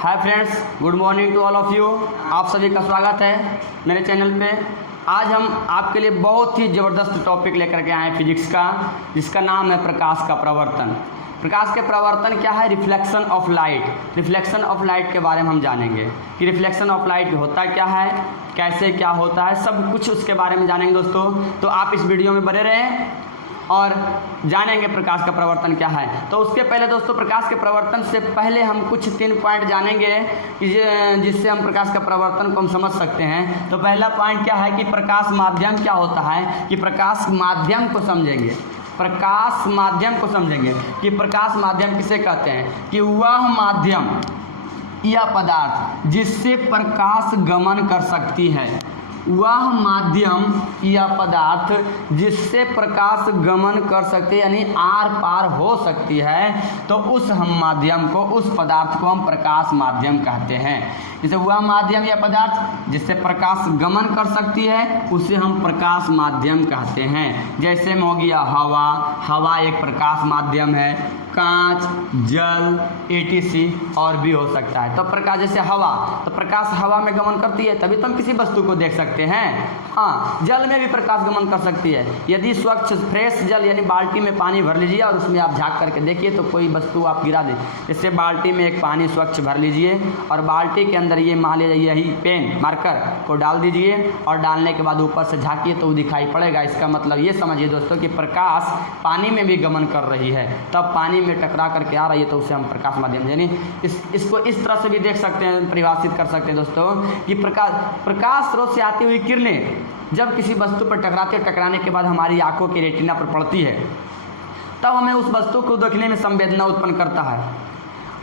Hi friends, good morning to all of you. आप सभी का स्वागत है मेरे चैनल पे। आज हम आपके लिए बहुत ही ज़बरदस्त टॉपिक लेकर के आए हैं फिजिक्स का, जिसका नाम है प्रकाश का प्रवर्तन। प्रकाश के प्रवर्तन क्या है? Reflection of light. Reflection of light के बारे में हम जानेंगे कि रिफ्लेक्शन ऑफ लाइट होता क्या है, कैसे क्या होता है, सब कुछ उसके बारे में जानेंगे दोस्तों। तो आप इस वीडियो में बने रहें और जानेंगे प्रकाश का प्रवर्तन क्या है। तो उसके पहले दोस्तों, प्रकाश के प्रवर्तन से पहले हम कुछ 3 पॉइंट जानेंगे जिससे हम प्रकाश का प्रवर्तन को हम समझ सकते हैं। तो पहला पॉइंट क्या है कि प्रकाश माध्यम क्या होता है, कि प्रकाश माध्यम को समझेंगे। प्रकाश माध्यम को समझेंगे कि प्रकाश माध्यम किसे कहते हैं, कि वह माध्यम या पदार्थ जिससे प्रकाश गमन कर सकती है। वह माध्यम या पदार्थ जिससे प्रकाश गमन कर सकती है, यानी आर पार हो सकती है, तो उस हम माध्यम को, उस पदार्थ को हम प्रकाश माध्यम कहते हैं। जैसे वह माध्यम या पदार्थ जिससे प्रकाश गमन कर सकती है, उसे हम प्रकाश माध्यम कहते हैं। जैसे में हो गया हवा, हवा एक प्रकाश माध्यम है, कांच, जल, etc और भी हो सकता है। तो प्रकाश जैसे हवा, तो प्रकाश हवा में गमन करती है, तभी तो हम किसी वस्तु को देख सकते हैं। हाँ, जल में भी प्रकाश गमन कर सकती है। यदि स्वच्छ फ्रेश जल, यानी बाल्टी में पानी भर लीजिए और उसमें आप झाँक करके देखिए तो कोई वस्तु आप गिरा दें। जैसे बाल्टी में एक पानी स्वच्छ भर लीजिए और बाल्टी के अंदर ये मान लीजिए यही पेन मार्कर को डाल दीजिए और डालने के बाद ऊपर से झाँकिए तो वो दिखाई पड़ेगा। इसका मतलब ये समझिए दोस्तों कि प्रकाश पानी में भी गमन कर रही है, तब पानी में टकरा करके आ रही है, तो उसे हम प्रकाश माध्यम, यानी इसको इस तरह से भी देख सकते हैं, परिभाषित कर सकते हैं दोस्तों कि प्रकाश स्रोत से आती हुई किरणें जब किसी वस्तु पर टकराने के बाद हमारी आंखों की रेटिना पर पड़ती है, तब हमें उस वस्तु को देखने में संवेदना उत्पन्न करता है।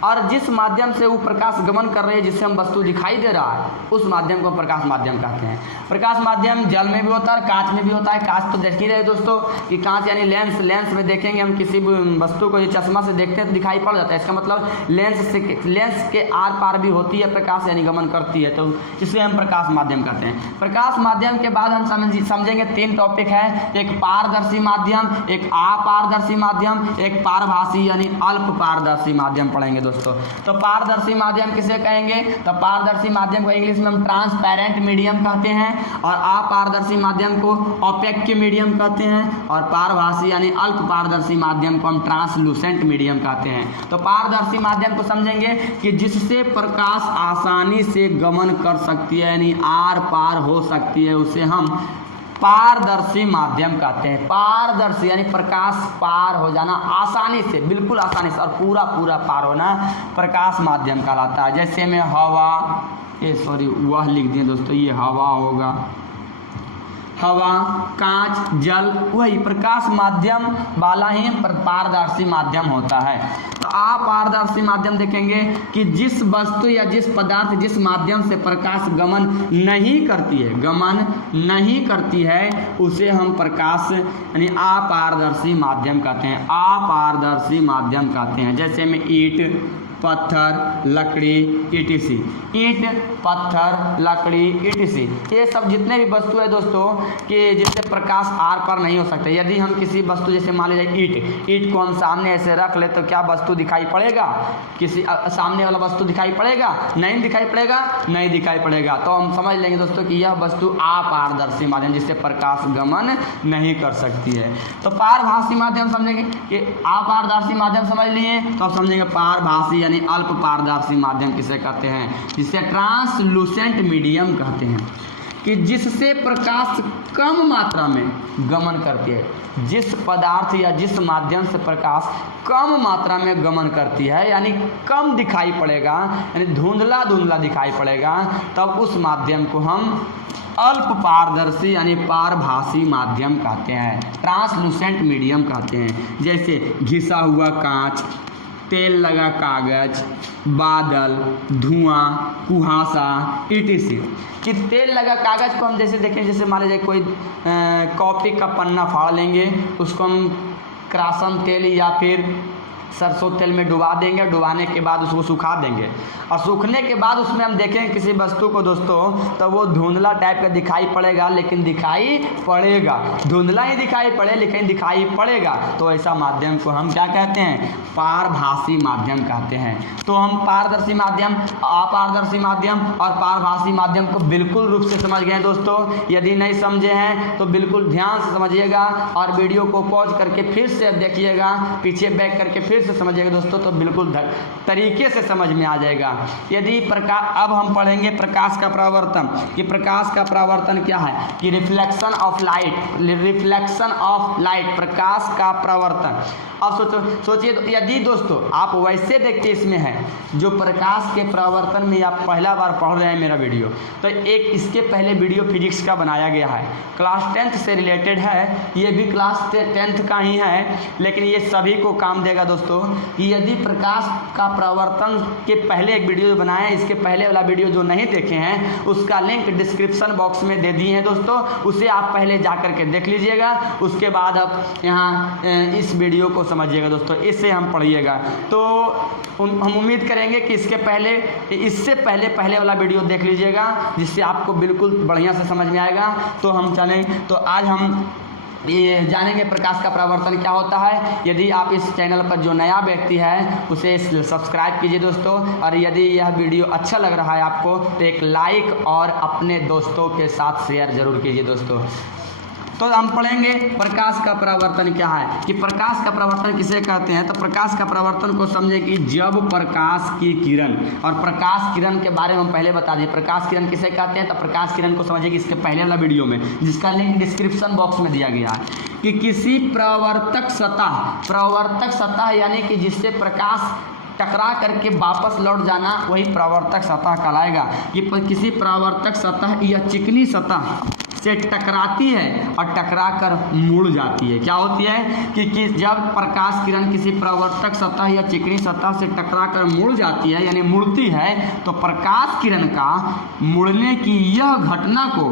और जिस माध्यम से वो प्रकाश गमन कर रही है, जिससे हम वस्तु दिखाई दे रहा है, उस माध्यम को प्रकाश माध्यम कहते हैं। प्रकाश माध्यम जल में भी होता है, कांच में भी होता है। कांच तो देख ही रहे दोस्तों कि कांच यानी लेंस में देखेंगे हम किसी वस्तु को, चश्मा से देखते हैं तो दिखाई पड़ जाता है। इसका मतलब लेंस के आर पार भी होती है प्रकाश, यानी गमन करती है, तो इसे हम प्रकाश माध्यम कहते हैं। प्रकाश माध्यम के बाद हम समझेंगे 3 टॉपिक है, एक पारदर्शी माध्यम, एक अपारदर्शी माध्यम, एक पारभासी यानी अल्प पारदर्शी माध्यम पढ़ेंगे दोस्तों। तो पारदर्शी माध्यम किसे कहेंगे? तो पारदर्शी माध्यम को इंग्लिश में हम ट्रांसपेरेंट मीडियम कहते हैं, और अपारदर्शी माध्यम को ओपेक मीडियम कहते हैं, और पारभासी यानी अल्प पारदर्शी माध्यम को हम ट्रांसलूसेंट मीडियम कहते हैं। तो पारदर्शी माध्यम को समझेंगे कि जिससे प्रकाश आसानी से गमन कर सकती है, यानी आर पार हो सकती है, उसे हम पारदर्शी माध्यम कहते हैं। पारदर्शी यानी प्रकाश पार हो जाना आसानी से, बिल्कुल आसानी से, और पूरा पार होना प्रकाश माध्यम कहलाता है। जैसे में हवा, वह लिख दिए दोस्तों, ये हवा होगा, हवा, कांच, जल, वही प्रकाश माध्यम वाला ही पारदर्शी माध्यम होता है। तो अपारदर्शी माध्यम देखेंगे कि जिस वस्तु या जिस पदार्थ जिस माध्यम से प्रकाश गमन नहीं करती है, उसे हम प्रकाश यानी अपारदर्शी माध्यम कहते हैं। अपारदर्शी माध्यम कहते हैं। जैसे में ईंट, पत्थर, लकड़ी, etc। ईंट, पत्थर, लकड़ी, etc, ये सब जितने भी वस्तु है दोस्तों कि जिससे प्रकाश आर पार नहीं हो सकता। यदि हम किसी वस्तु, जैसे मान लीजिए ईंट को हम सामने ऐसे रख ले तो क्या वस्तु दिखाई पड़ेगा? किसी सामने वाला वस्तु दिखाई पड़ेगा? नहीं दिखाई पड़ेगा, नहीं दिखाई पड़ेगा। तो हम समझ लेंगे दोस्तों कि यह वस्तु अपारदर्शी माध्यम, जिससे प्रकाश गमन नहीं कर सकती है। तो पारभासी माध्यम समझेंगे कि अपारदर्शी माध्यम समझ लिए, तो आप समझेंगे पारभासी यानी अल्प पारदर्शी माध्यम किसे कहते हैं, जिसे ट्रांसलूसेंट मीडियम कहते हैं, कि जिससे प्रकाश कम मात्रा में गमन करती है। जिस पदार्थ या जिस माध्यम से प्रकाश कम मात्रा में गमन करती है, यानी कम दिखाई पड़ेगा, यानी धुंधला दिखाई पड़ेगा, तब उस माध्यम को हम अल्प पारदर्शी यानी पारभासी माध्यम कहते हैं, ट्रांसलूसेंट मीडियम कहते हैं। जैसे घिसा हुआ कांच, तेल लगा कागज, बादल, धुआं, कुहासा, etc। कि तेल लगा कागज को हम जैसे देखें, जैसे मान लीजिए कोई कॉपी का पन्ना फाड़ लेंगे, उसको हम क्रासन तेल या फिर सरसों तेल में डुबा देंगे। डुबाने के बाद उसको सुखा देंगे और सूखने के बाद उसमें हम देखेंगे किसी वस्तु को दोस्तों, तो वो धुंधला टाइप का दिखाई पड़ेगा, लेकिन दिखाई पड़ेगा, धुंधला ही दिखाई पड़े लेकिन दिखाई पड़ेगा। तो ऐसा माध्यम को हम क्या कहते हैं? पारभासी माध्यम कहते हैं। तो हम पारदर्शी माध्यम, अपारदर्शी माध्यम और पारभासी माध्यम को बिल्कुल रूप से समझ गए दोस्तों। यदि नहीं समझे हैं तो बिल्कुल ध्यान से समझिएगा और वीडियो को पॉज करके फिर से देखिएगा, पीछे बैक करके फिर से समझिएगा दोस्तों, तो बिल्कुल तरीके से समझ में आ जाएगा। यदि अब हम पढ़ेंगे प्रकाश का परावर्तन, कि प्रकाश का परावर्तन क्या है, कि reflection of light, reflection of light, प्रकाश का परावर्तन। अब सोचिए तो यदि दोस्तों आप वैसे देखते इसमें है जो प्रकाश के परावर्तन में आप पहला बार पढ़ रहे हैं मेरा वीडियो, तो एक इसके पहले वीडियो फिजिक्स का बनाया गया है, क्लास 10th से रिलेटेड है, ये भी क्लास 10th का ही है, लेकिन ये सभी को काम देगा दोस्तों। कि यदि प्रकाश का परावर्तन के पहले एक वीडियो बनाए, इसके पहले वाला वीडियो जो नहीं देखे हैं उसका लिंक डिस्क्रिप्शन बॉक्स में दे दिए हैं दोस्तों, उसे आप पहले जा करके देख लीजिएगा, उसके बाद आप यहाँ इस वीडियो को समझिएगा दोस्तों, इससे हम पढ़िएगा। तो हम उम्मीद करेंगे कि इससे पहले वाला वीडियो देख लीजिएगा, जिससे आपको बिल्कुल बढ़िया से समझ में आएगा। तो हम चलें, तो आज हम ये जानेंगे प्रकाश का परावर्तन क्या होता है। यदि आप इस चैनल पर जो नया व्यक्ति है उसे सब्सक्राइब कीजिए दोस्तों, और यदि यह वीडियो अच्छा लग रहा है आपको तो एक लाइक और अपने दोस्तों के साथ शेयर जरूर कीजिए दोस्तों। तो हम पढ़ेंगे प्रकाश का परावर्तन क्या है, कि प्रकाश का परावर्तन किसे कहते हैं। तो प्रकाश का परावर्तन को समझे कि जब प्रकाश की किरण, और प्रकाश किरण के बारे में हम पहले बता दें प्रकाश किरण किसे कहते हैं। तो प्रकाश किरण को समझे कि इसके पहले वाला वीडियो में, जिसका लिंक डिस्क्रिप्शन बॉक्स में दिया गया है, कि किसी परावर्तक सतह यानी कि जिससे प्रकाश टकरा करके वापस लौट जाना, वही परावर्तक सतह कहलाएगा। कि किसी परावर्तक सतह या चिकनी सतह से टकराती है और टकरा कर मुड़ जाती है। क्या होती है कि जब प्रकाश किरण किसी परावर्तक सतह या चिकनी सतह से टकरा कर मुड़ जाती है यानी मुड़ती है, तो प्रकाश किरण का मुड़ने की यह घटना को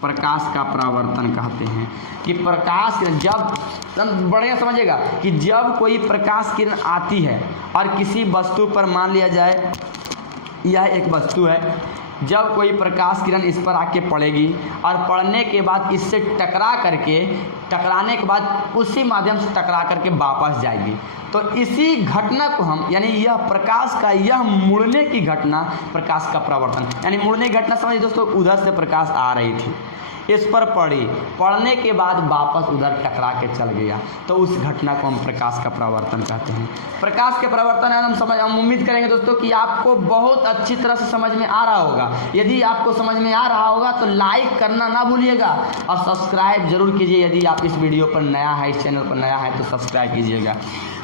प्रकाश का परावर्तन कहते हैं। कि प्रकाश किरण जब बढ़िया समझिएगा कि जब कोई प्रकाश किरण आती है और किसी वस्तु पर, मान लिया जाए यह एक वस्तु है, जब कोई प्रकाश किरण इस पर आके पड़ेगी और पड़ने के बाद इससे टकराने के बाद उसी माध्यम से टकरा करके वापस जाएगी, तो इसी घटना को हम, यानी यह प्रकाश का यह मुड़ने की घटना प्रकाश का परावर्तन, यानी मुड़ने की घटना समझिए दोस्तों, उधर से प्रकाश आ रही थी, इस पर पड़ने के बाद वापस उधर टकरा के चल गया, तो उस घटना को हम प्रकाश का परावर्तन कहते हैं। प्रकाश के परावर्तन हम उम्मीद करेंगे दोस्तों कि आपको बहुत अच्छी तरह से समझ में आ रहा होगा। यदि आपको समझ में आ रहा होगा तो लाइक करना ना भूलिएगा और सब्सक्राइब जरूर कीजिए। यदि आप इस वीडियो पर नया है, इस चैनल पर नया है, तो सब्सक्राइब कीजिएगा।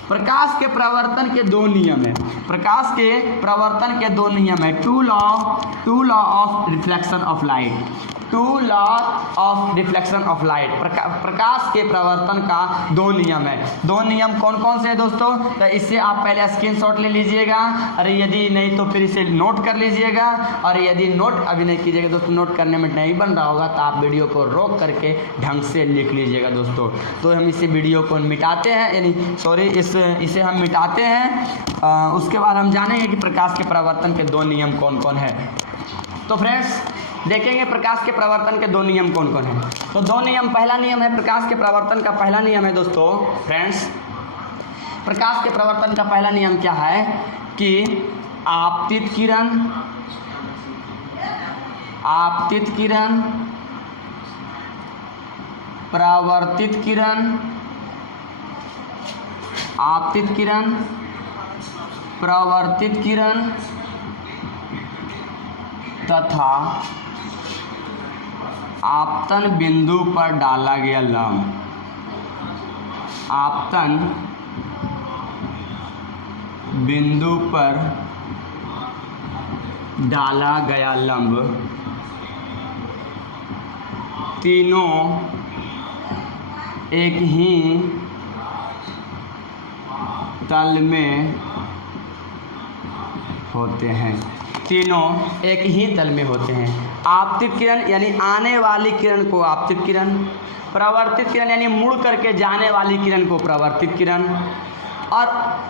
प्रकाश के परावर्तन के दो नियम है, प्रकाश के परावर्तन के दो नियम है, two law of reflection of light, two law of reflection of light. प्रकाश के परावर्तन का दो नियम है। दो नियम कौन कौन से हैं दोस्तों? तो इससे आप पहले स्क्रीनशॉट ले लीजिएगा, अरे यदि नहीं तो फिर इसे नोट कर लीजिएगा, और यदि नोट अभी नहीं कीजिएगा दोस्तों, नोट करने में नहीं बन रहा होगा तो आप वीडियो को रोक करके ढंग से लिख लीजिएगा दोस्तों। तो हम इसी वीडियो को मिटाते हैं, यानी सॉरी इसे हम मिटाते हैं। उसके बाद हम जानेंगे कि प्रकाश के परावर्तन के दो नियम कौन कौन है। तो फ्रेंड्स देखेंगे प्रकाश के परावर्तन के दो नियम कौन कौन है। तो दो नियम, पहला नियम है प्रकाश के परावर्तन का पहला नियम है दोस्तों, फ्रेंड्स प्रकाश के परावर्तन का पहला नियम क्या है कि आपतित किरण, परावर्तित किरण, आपतित किरण, परावर्तित किरण तथा आपतन बिंदु पर डाला गया लंब, आपतन बिंदु पर डाला गया लंब, तीनों एक ही तल में होते हैं, तीनों एक ही तल में होते हैं। आपतित किरण यानी आने वाली किरण को आपतित किरण, परावर्तित किरण यानी मुड़ करके जाने वाली किरण को परावर्तित किरण, और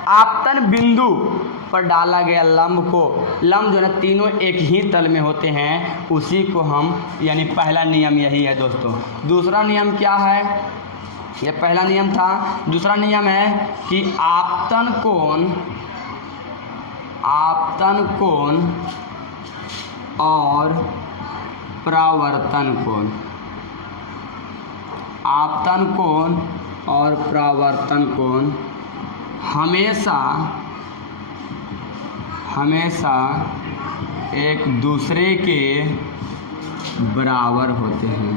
आपतन बिंदु पर डाला गया लंब को, लंब जो है तीनों एक ही तल में होते हैं, उसी को हम, यानी पहला नियम यही है दोस्तों। दूसरा नियम क्या है, ये पहला नियम था। दूसरा नियम है कि आपतन कोण और परावर्तन कोण, आपतन कोण और परावर्तन कोण हमेशा एक दूसरे के बराबर होते हैं,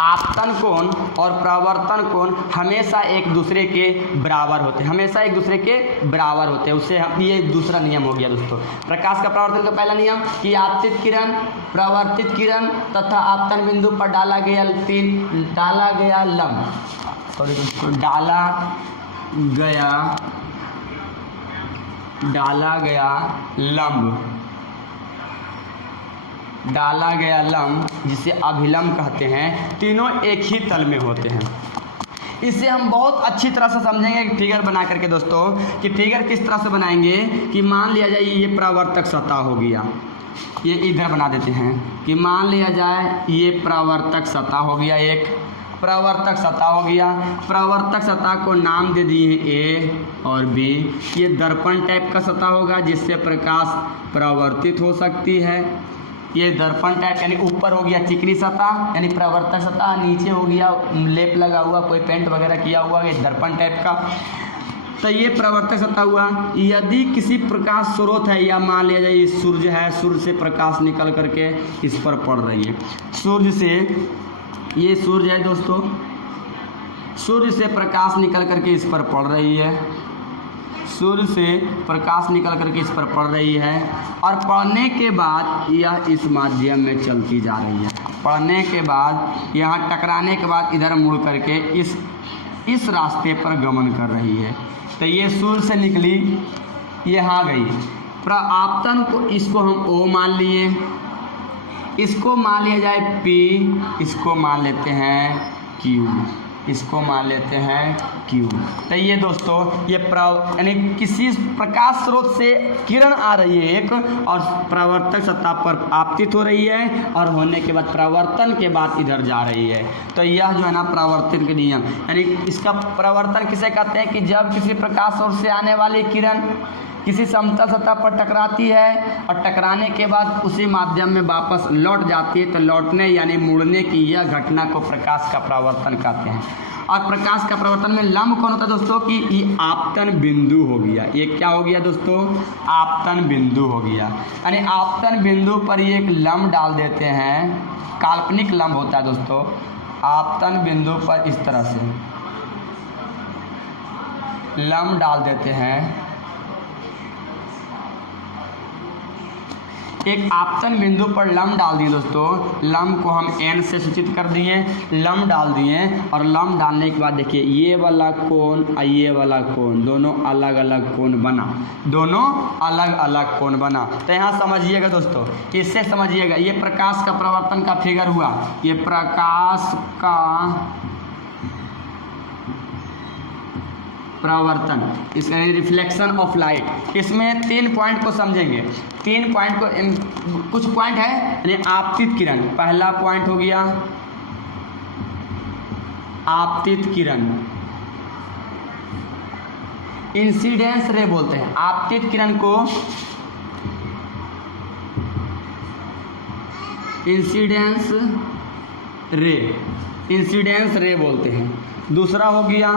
आपतन कोण और परावर्तन कोण हमेशा एक दूसरे के बराबर होते हैं, उससे हम, ये दूसरा नियम हो गया दोस्तों। प्रकाश का परावर्तन का पहला नियम कि आपतित किरण, परावर्तित किरण तथा आपतन बिंदु पर डाला गया लंब जिसे अभिलंब कहते हैं, तीनों एक ही तल में होते हैं। इसे हम बहुत अच्छी तरह से समझेंगे फिगर बना करके दोस्तों, कि फिगर किस तरह से बनाएंगे कि मान लिया जाए ये परावर्तक सतह हो गया, ये इधर बना देते हैं कि मान लिया जाए ये परावर्तक सतह हो गया, एक परावर्तक सतह हो गया। परावर्तक सतह को नाम दे दिए ए और बी। ये दर्पण टाइप का सतह होगा जिससे प्रकाश परावर्तित हो सकती है। ये दर्पण टाइप यानी ऊपर हो गया चिकनी सतह यानी परावर्तक सतह, नीचे हो गया लेप लगा हुआ, कोई पेंट वगैरह किया हुआ, ये दर्पण टाइप का। तो ये परावर्तक सतह हुआ। यदि किसी प्रकाश स्रोत है, या मान लिया जाए सूर्य है, सूर्य से प्रकाश निकल करके इस पर पड़ रही है, सूर्य से, ये सूर्य है दोस्तों, सूर्य से प्रकाश निकल करके इस पर पड़ रही है, सूर्य से प्रकाश निकल करके इस पर पड़ रही है, और पड़ने के बाद यह इस माध्यम में चलती जा रही है। पड़ने के बाद यहाँ टकराने के बाद इधर मुड़ करके इस रास्ते पर गमन कर रही है। तो ये सूर्य से निकली, यहाँ गई। आपतन को, इसको हम O मान लिए, इसको मान लिया जाए P, इसको मान लेते हैं Q, इसको मान लेते हैं Q। तो ये दोस्तों ये यानी किसी प्रकाश स्रोत से किरण आ रही है एक, और परावर्तक सतह पर आपतित हो रही है, और होने के बाद परावर्तन के बाद इधर जा रही है। तो यह जो है ना परावर्तन के नियम, यानी इसका परावर्तन किसे कहते हैं कि जब किसी प्रकाश स्रोत से आने वाली किरण किसी समतल सतह पर टकराती है और टकराने के बाद उसी माध्यम में वापस लौट जाती है, तो लौटने यानी मुड़ने की यह घटना को प्रकाश का परावर्तन कहते हैं। और प्रकाश का परावर्तन में लंब कौन होता है दोस्तों कि ये आपतन बिंदु हो गया। ये क्या हो गया दोस्तों? आपतन बिंदु हो गया। यानी आपतन बिंदु पर ये एक लंब डाल देते हैं, काल्पनिक लंब होता है दोस्तों। आपतन बिंदु पर इस तरह से लंब डाल देते हैं, एक आपतन बिंदु पर लंब डाल दिए दोस्तों। लंब को हम n से सूचित कर दिए, लंब डाल दिए, और लंब डालने के बाद देखिए ये वाला कोण और ये वाला कोण दोनों अलग अलग कोण बना, दोनों अलग अलग कोण बना। तो यहाँ समझिएगा दोस्तों, इससे समझिएगा ये प्रकाश का परावर्तन का फिगर हुआ, ये प्रकाश का परावर्तन, इसका रिफ्लेक्शन ऑफ लाइट। इसमें 3 पॉइंट को समझेंगे, 3 पॉइंट को, कुछ पॉइंट है यानी आपतित किरण। पहला पॉइंट हो गया आपतित किरण, इंसिडेंस रे बोलते हैं। आपतित किरण को इंसिडेंस रे बोलते हैं। दूसरा हो गया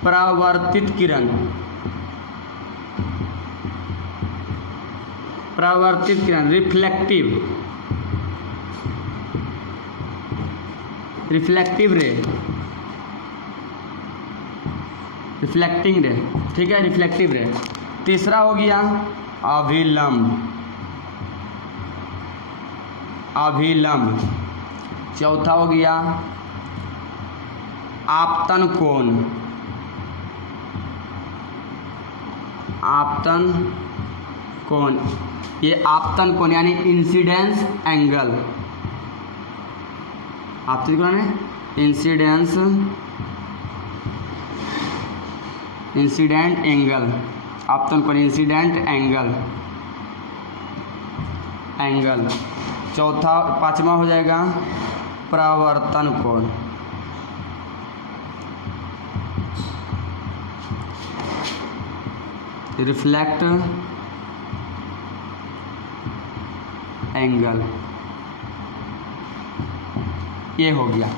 परावर्तित किरण, परावर्तित किरण रिफ्लेक्टिव रे, रिफ्लेक्टिंग रे, ठीक है, रिफ्लेक्टिव रे। तीसरा हो गया अभिलंब। चौथा हो गया आपतन कोण, ये आपतन कोण यानी इंसिडेंस एंगल, आपतित कोण है इंसिडेंट एंगल, आपतन कोण इंसिडेंट एंगल। चौथा पांचवा हो जाएगा परावर्तन कोण, रिफ्लेक्ट एंगल। ये हो गया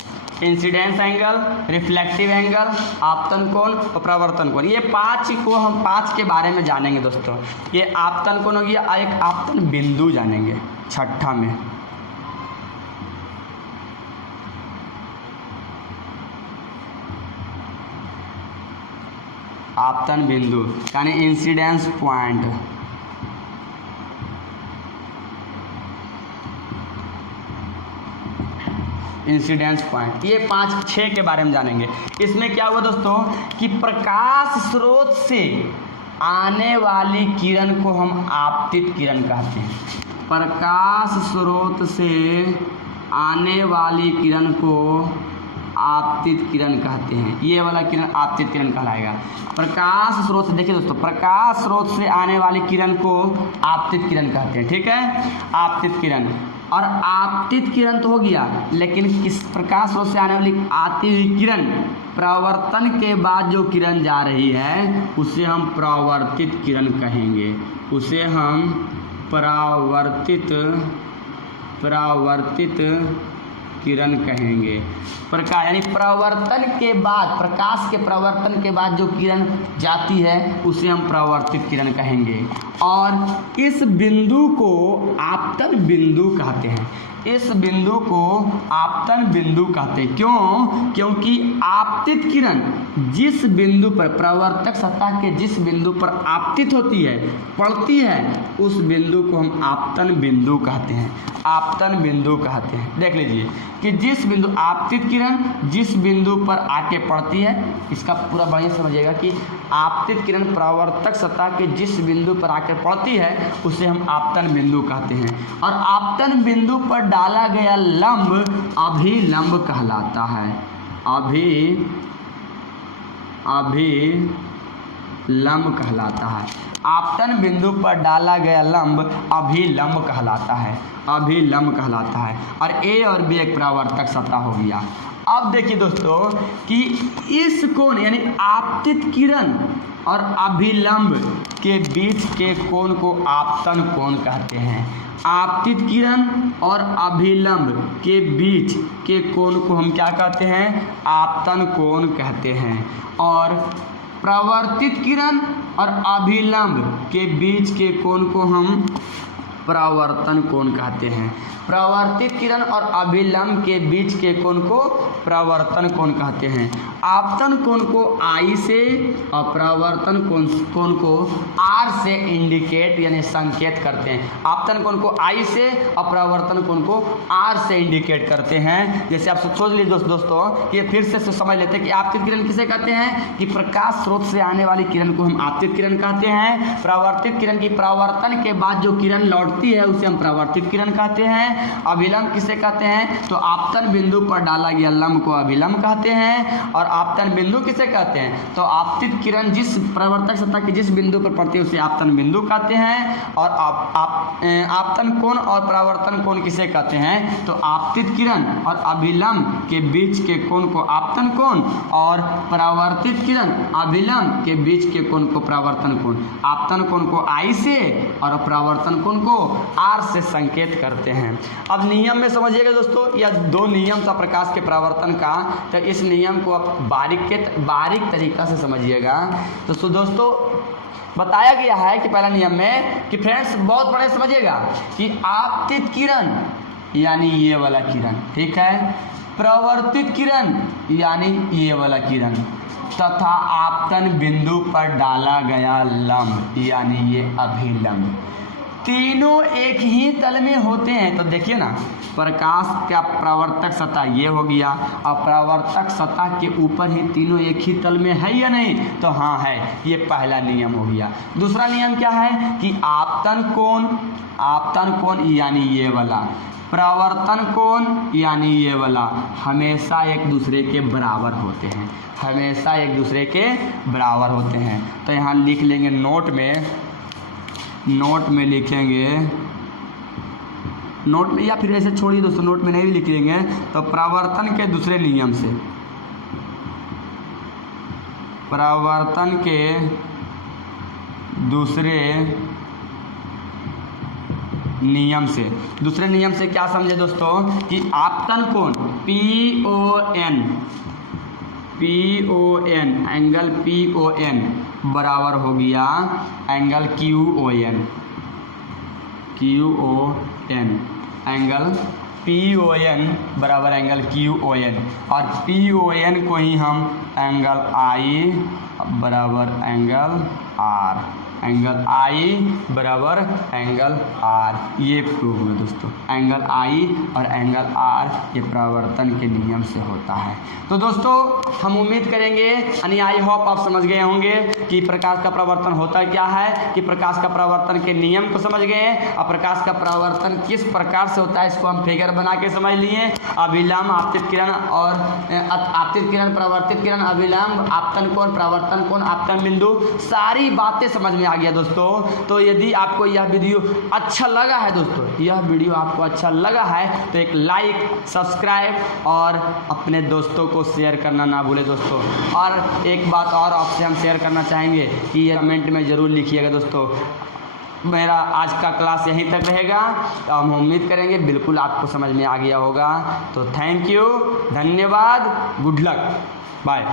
इंसिडेंस एंगल, रिफ्लेक्टिव एंगल, आपतन कोण और परावर्तन कोण। ये पांच को हम पांच के बारे में जानेंगे दोस्तों। ये आपतन कोण हो गया, एक आपतन बिंदु जानेंगे छठा में। आपतन बिंदु यानी इंसिडेंस पॉइंट। इंसिडेंस पॉइंट ये 5-6 के बारे में जानेंगे। इसमें क्या हुआ दोस्तों कि प्रकाश स्रोत से आने वाली किरण को हम आपतित किरण कहते हैं। प्रकाश स्रोत से आने वाली किरण को आपतित किरण कहते हैं। ये वाला किरण आपतित किरण कहलाएगा। प्रकाश स्रोत से, देखिए दोस्तों, प्रकाश स्रोत से आने वाली किरण को आपतित किरण कहते हैं। ठीक है, आपतित किरण। और आपतित किरण तो हो गया, लेकिन किस प्रकाश स्रोत से आने वाली आती हुई किरण, परावर्तन के बाद जो किरण जा रही है उसे हम परावर्तित किरण कहेंगे। उसे हम परावर्तित किरण कहेंगे। प्रकाश यानी परावर्तन के बाद, प्रकाश के परावर्तन के बाद जो किरण जाती है उसे हम परावर्तित किरण कहेंगे। और इस बिंदु को आपतन बिंदु कहते हैं। इस बिंदु को आपतन बिंदु कहते हैं। क्यों? क्योंकि आपतित किरण जिस बिंदु पर, परावर्तक सतह के जिस बिंदु पर आपतित होती है, पड़ती है, उस बिंदु को हम आपतन बिंदु कहते हैं। आपतन बिंदु कहते हैं। देख लीजिए कि जिस बिंदु, आपतित किरण जिस बिंदु पर आके पड़ती है, इसका पूरा बढ़िया समझिएगा कि आपतित किरण परावर्तक सतह के जिस बिंदु पर आकर पड़ती है उसे हम आपतन बिंदु कहते हैं। और आपतन बिंदु पर डाला गया लंब अभिलंब कहलाता है। अभिलंब कहलाता है। आपतन बिंदु पर डाला गया लंब अभिलंब कहलाता है। अभिलंब कहलाता है। और ए और बी एक परावर्तक सतह हो गया। अब देखिए दोस्तों कि इस कोण यानी आपतित किरण और अभिलंब के बीच के कोण को आपतन कोण कहते हैं। आपतित किरण और अभिलंब के बीच के कोण को हम क्या कहते हैं? आपतन कोण कहते हैं। और परावर्तित किरण और अभिलंब के बीच के कोण को हम परावर्तन कोण कहते हैं। परावर्तित किरण और अभिलंब के बीच के कोण को परावर्तन कोण कहते हैं। आपतन कोण को आई से और परावर्तन कोण को आर से इंडिकेट यानी संकेत करते हैं। आपतन कोण को आई से और परावर्तन कोण को आर से इंडिकेट करते हैं। जैसे आप सोच लीजिए दोस्तों, ये फिर से समझ लेते हैं कि आपतित किरण किसे कहते हैं कि प्रकाश स्रोत से आने वाली किरण को हम आपतित किरण कहते हैं। परावर्तित किरण की परावर्तन के बाद जो किरण लौटती है उसे हम परावर्तित किरण कहते हैं। अभिलंब किसे कहते हैं? तो आपतन बिंदु पर डाला गया लंब को अभिलंब कहते हैं। और आपतन बिंदु किसे कहते हैं? तो आपतित किरण जिस परावर्तक सतह के जिस बिंदु पर पड़ती है उसे आपतन बिंदु कहते हैं। और आपतन कोण और परावर्तन कोण किसे कहते हैं? तो आपतित किरण और अभिलंब के बीच के कोण को आपतन कोण और परावर्तित किरण अभिलंब के बीच के कोण को परावर्तन कोण। आपतन कोण को आई से और परावर्तन कोण को आर से संकेत करते हैं। अब नियम में समझिएगा दोस्तों, यह दो नियम था प्रकाश के परावर्तन का। तो इस नियम को आप बारीक तरीका से समझिएगा। तो दोस्तों बताया गया है कि पहला नियम में कि फ्रेंड्स बहुत बड़े समझिएगा कि आपतित किरण यानी ये वाला किरण, ठीक है, परावर्तित किरण यानी ये वाला किरण, तथा आपतन बिंदु पर डाला गया लंब यानी ये अभिलंब, तीनों एक ही तल में होते हैं। तो देखिए ना, प्रकाश का परावर्तक सतह ये हो गया और परावर्तक सतह के ऊपर ही तीनों एक ही तल में है या नहीं? तो हाँ है। ये पहला नियम हो गया। दूसरा नियम क्या है कि आपतन कोण यानी ये वाला प्रवर्तन कोण यानी ये वाला हमेशा एक दूसरे के बराबर होते हैं, हमेशा एक दूसरे के बराबर होते हैं। तो यहाँ लिख लेंगे नोट में लिखेंगे, नोट में या फिर ऐसे छोड़िए दोस्तों, नोट में नहीं भी लिख लेंगे तो प्रवर्तन के दूसरे नियम से, प्रवर्तन के दूसरे नियम से क्या समझे दोस्तों कि आपतन कोण PON एंगल PON बराबर हो गया एंगल QON एंगल PON बराबर एंगल QON, और PON को ही हम एंगल I बराबर एंगल R, एंगल I बराबर एंगल R, ये प्रूव हुआ दोस्तों। एंगल I और एंगल R ये प्रवर्तन के नियम से होता है। तो दोस्तों हम उम्मीद करेंगे यानी आई होप आप समझ गए होंगे कि प्रकाश का प्रवर्तन होता क्या है, कि प्रकाश का प्रवर्तन के नियम को समझ गए हैं, और प्रकाश का प्रवर्तन किस प्रकार से होता है इसको हम फिगर बना के समझ लिए। अभिलंब आपतित किरण और आपतित किरण, प्रवर्तित किरण, अभिलंब, आपतन कोण, प्रवर्तन कोण, आपतन बिंदु, सारी बातें समझ में आ गया दोस्तों। तो यदि आपको यह वीडियो अच्छा लगा है दोस्तों, यह वीडियो आपको अच्छा लगा है तो एक लाइक, सब्सक्राइब और अपने दोस्तों को शेयर करना ना भूले दोस्तों। और एक बात और आपसे हम शेयर करना चाहेंगे कि ये कमेंट में ज़रूर लिखिएगा दोस्तों। मेरा आज का क्लास यहीं तक रहेगा, तो हम उम्मीद करेंगे बिल्कुल आपको समझ में आ गया होगा। तो थैंक यू, धन्यवाद, गुड लक, बाय।